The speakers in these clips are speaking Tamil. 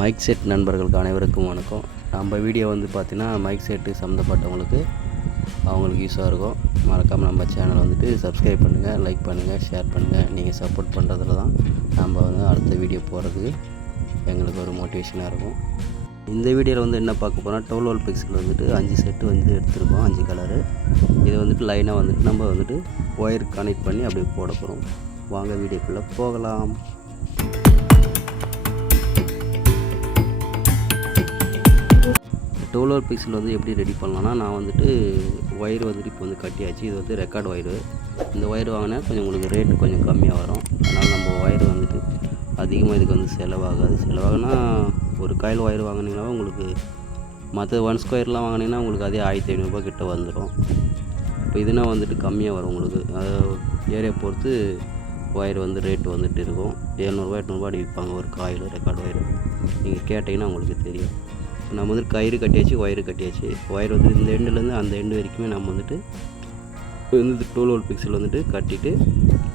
மைக் செட் நண்பர்களுக்கு அனைவருக்கும் வணக்கம். நம்ம வீடியோ வந்து பார்த்திங்கன்னா மைக் செட்டு சம்மந்தப்பட்டவங்களுக்கு அவங்களுக்கு யூஸாக இருக்கும். மறக்காமல் நம்ம சேனலை வந்துட்டு சப்ஸ்கிரைப் பண்ணுங்கள், லைக் பண்ணுங்கள், ஷேர் பண்ணுங்கள். நீங்கள் சப்போர்ட் பண்ணுறதுல தான் நம்ம வந்து அடுத்த வீடியோ போகிறதுக்கு எங்களுக்கு ஒரு மோட்டிவேஷனாக இருக்கும். இந்த வீடியோவில் வந்து என்ன பார்க்க போகிறோம், 12 பிக்சல் வந்துட்டு 5 செட்டு வந்து எடுத்துருக்கோம், 5 கலரு. இதை வந்துட்டு லைனாக வந்துட்டு நம்ம வந்துட்டு ஒயர் கனெக்ட் பண்ணி அப்படியே போட போகிறோம். வாங்க வீடியோக்குள்ளே போகலாம். டோலர் பிக்சல் வந்து எப்படி ரெடி பண்ணலான்னா, நான் வந்துட்டு ஒயர் வந்துட்டு இப்போ வந்து கட்டியாச்சு. இது வந்து ரெக்கார்ட் ஒயரு. இந்த ஒயர் வாங்கினா கொஞ்சம் உங்களுக்கு ரேட்டு கொஞ்சம் கம்மியாக வரும். அதனால் நம்ம ஒயர் வந்துட்டு அதிகமாக இதுக்கு வந்து செலவாகாது. செலவாகுனா ஒரு காயில் ஒயர் வாங்கினீங்கன்னா உங்களுக்கு மற்ற 1 ஸ்கொயர்லாம் வாங்கினீங்கன்னா உங்களுக்கு அதே 1500 கிட்ட வந்துடும். இப்போ இதுனா வந்துட்டு கம்மியாக வரும் உங்களுக்கு. ஏரியா பொறுத்து ஒயர் வந்து ரேட்டு வந்துட்டு இருக்கும். 700 800 அடி விற்பாங்க ஒரு காயில் ரெக்கார்ட் ஒயரு. நீங்கள் கேட்டிங்கன்னா உங்களுக்கு தெரியும். நம்ம வந்து கயிறு கட்டியாச்சு, ஒயரு கட்டியாச்சு. ஒயர் வந்து இந்த எண்டுலேருந்து அந்த எண்டு வரைக்குமே நம்ம வந்துட்டு 12 பிக்சல் வந்துட்டு கட்டிட்டு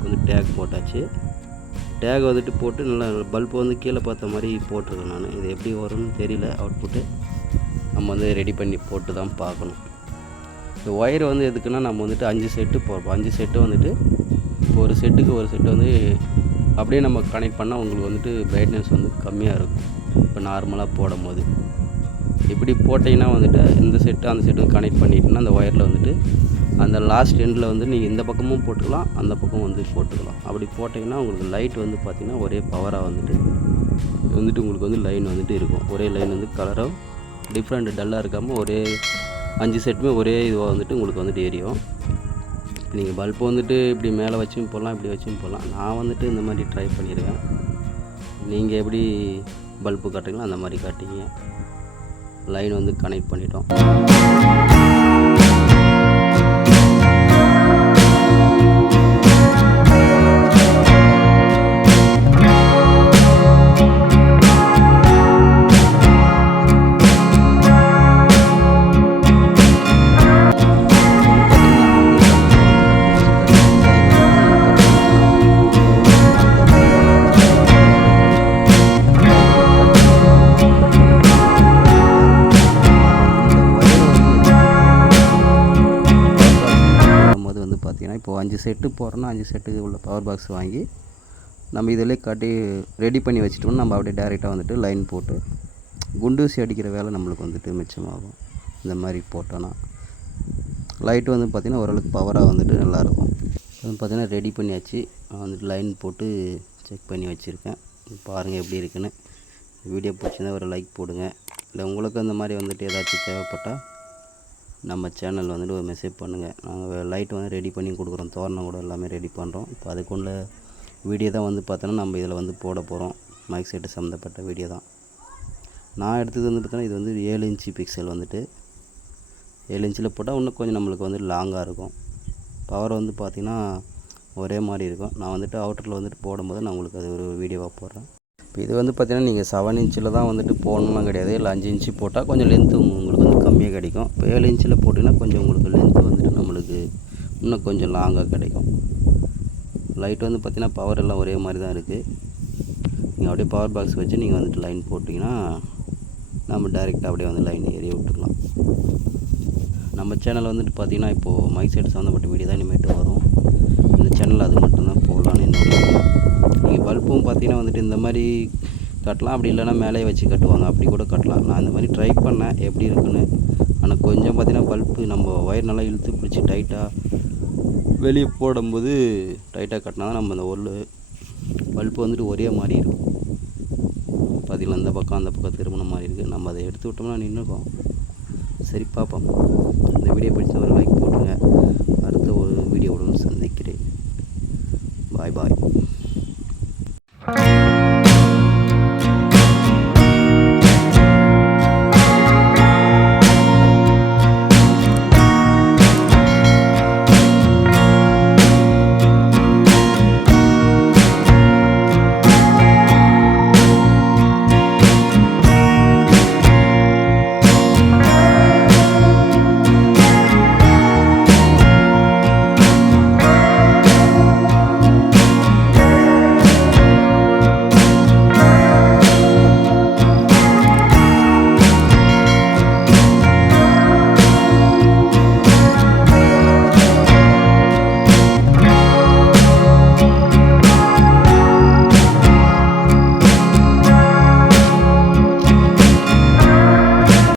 வந்து டேக் போட்டாச்சு. டேக் வந்துட்டு போட்டு நல்லா பல்பு வந்து கீழே பார்த்த மாதிரி போட்டிருக்கேன் நான். இது எப்படி வரும்னு தெரியல. அவுட்புட்டு நம்ம வந்து ரெடி பண்ணி போட்டு தான் பார்க்கணும். இந்த ஒயர் வந்து எதுக்குன்னா, நம்ம வந்துட்டு 5 செட்டு போடுறோம். 5 செட்டு வந்துட்டு இப்போ ஒரு செட்டுக்கு ஒரு செட்டு வந்து அப்படியே நம்ம கனெக்ட் பண்ணால் உங்களுக்கு வந்துட்டு பிரைட்னஸ் வந்து கம்மியாக இருக்கும். இப்போ நார்மலாக போடும் போது இப்படி போட்டிங்கன்னா வந்துட்டு இந்த செட்டு அந்த செட்டு கனெக்ட் பண்ணிட்டோன்னா அந்த ஒயரில் வந்துட்டு அந்த லாஸ்ட் எண்டில் வந்து நீங்கள் இந்த பக்கமும் போட்டுக்கலாம், அந்த பக்கம் வந்து போட்டுக்கலாம். அப்படி போட்டிங்கன்னா உங்களுக்கு லைட் வந்து பார்த்திங்கன்னா ஒரே பவராக வந்துட்டு உங்களுக்கு வந்து லைன் வந்துட்டு இருக்கும். ஒரே லைன் வந்து கலராக டிஃப்ரெண்ட் டல்லாக இருக்காமல் ஒரே 5 செட்டுமே ஒரே இதுவாக வந்துட்டு உங்களுக்கு வந்துட்டு எரியும். நீங்கள் பல்பு வந்துட்டு இப்படி மேலே வச்சும் போடலாம், இப்படி வச்சும் போடலாம். நான் வந்துட்டு இந்த மாதிரி ட்ரை பண்ணியிருக்கேன். நீங்கள் எப்படி பல்பு காட்டுங்களோ அந்த மாதிரி காட்டிங்க. லைன் வந்து கனெக்ட் பண்ணிட்டோம். இப்போ 5 செட்டு போடுறோன்னா 5 செட்டுக்கு உள்ள பவர் பாக்ஸ் வாங்கி நம்ம இதிலே காட்டி ரெடி பண்ணி வச்சுட்டோம்னா நம்ம அப்படியே டேரெக்டாக வந்துட்டு லைன் போட்டு குண்டூசி அடிக்கிற வேலை நம்மளுக்கு வந்துட்டு மிச்சமாகும். இந்த மாதிரி போட்டோன்னா லைட்டு வந்து பார்த்திங்கன்னா ஓரளவுக்கு பவராக வந்துட்டு நல்லாயிருக்கும். அது பார்த்திங்கன்னா ரெடி பண்ணியாச்சு. வந்துட்டு லைன் போட்டு செக் பண்ணி வச்சுருக்கேன். பாருங்கள் எப்படி இருக்குன்னு. வீடியோ பிடிச்சிருந்தா ஒரு லைக் போடுங்க. இல்லை உங்களுக்கு அந்த மாதிரி வந்துட்டு ஏதாச்சும் தேவைப்பட்டால் நம்ம சேனல் வந்துட்டு ஒரு மெசேஜ் பண்ணுங்கள். நாங்கள் லைட் வந்து ரெடி பண்ணி கொடுக்குறோம். தோரணம் கூட எல்லாமே ரெடி பண்ணுறோம். இப்போ அதுக்குள்ள வீடியோ தான் வந்து பார்த்தோன்னா நம்ம இதில் வந்து போட போகிறோம். மைக் செட்டு சம்மந்தப்பட்ட வீடியோ தான். நான் எடுத்தது வந்து பார்த்தோன்னா இது வந்து 7 இன்ச்சு பிக்சல் வந்துட்டு 7 இன்ச்சில் போட்டால் இன்னும் கொஞ்சம் நம்மளுக்கு வந்து லாங்காக இருக்கும். பவர் வந்து பார்த்திங்கன்னா ஒரே மாதிரி இருக்கும். நான் வந்துட்டு அவுட்டரில் வந்துட்டு போடும்போது நான் உங்களுக்கு அது ஒரு வீடியோவாக போடுறேன். இப்போ இது வந்து பார்த்திங்கன்னா நீங்கள் 7 இன்ச்சில் தான் வந்துட்டு போடணும்லாம் கிடையாது. இல்லை 5 இன்ச்சு போட்டால் கொஞ்சம் லென்த்து உங்களுக்கு வந்து கம்மியாக கிடைக்கும். இப்போ 7 இன்ச்சில் போட்டிங்கன்னா கொஞ்சம் உங்களுக்கு லென்த்து வந்துட்டு நம்மளுக்கு இன்னும் கொஞ்சம் லாங்காக கிடைக்கும். லைட் வந்து பார்த்திங்கன்னா பவர் எல்லாம் ஒரே மாதிரி தான் இருக்குது. நீங்கள் அப்படியே பவர் பாக்ஸ் வச்சு நீங்கள் வந்துட்டு லைன் போட்டிங்கன்னா நம்ம டைரெக்டாக அப்படியே வந்து லைன் ஏறிய விட்டுக்கலாம். நம்ம சேனல் வந்துட்டு பார்த்திங்கன்னா இப்போது மைக் செட் சம்மந்தப்பட்ட வீடியோ தான் இனிமேட்டு வரும். இந்த சேனல் அது மட்டும்தான் போடலான்னு என்னோட. நீங்கள் பல்பும் பார்த்திங்கன்னா வந்துட்டு இந்த மாதிரி கட்டலாம், அப்படி இல்லைனா மேலே வச்சு கட்டுவாங்க, அப்படி கூட கட்டலாம். நான் இந்த மாதிரி ட்ரை பண்ணேன் எப்படி இருக்குன்னு. ஆனால் கொஞ்சம் பார்த்திங்கன்னா பல்பு நம்ம ஒயர் நல்லா இழுத்து பிடிச்சி டைட்டாக வெளியே போடும்போது டைட்டாக கட்டினா தான் நம்ம அந்த ஒரு பல்பு வந்துட்டு ஒரே மாதிரி இருக்கும். பார்த்திங்கன்னா இந்த பக்கம் அந்த பக்கம் திரும்பின மாதிரி இருக்குது. நம்ம அதை எடுத்து விட்டோம்னா நின்றுக்கும். சரி பார்ப்போம். இந்த வீடியோ பிடிச்ச ஒரு லைக் போட்டுருங்க. அடுத்த ஒரு வீடியோவுடன் சந்திக்கிறேன். பாய் பாய்.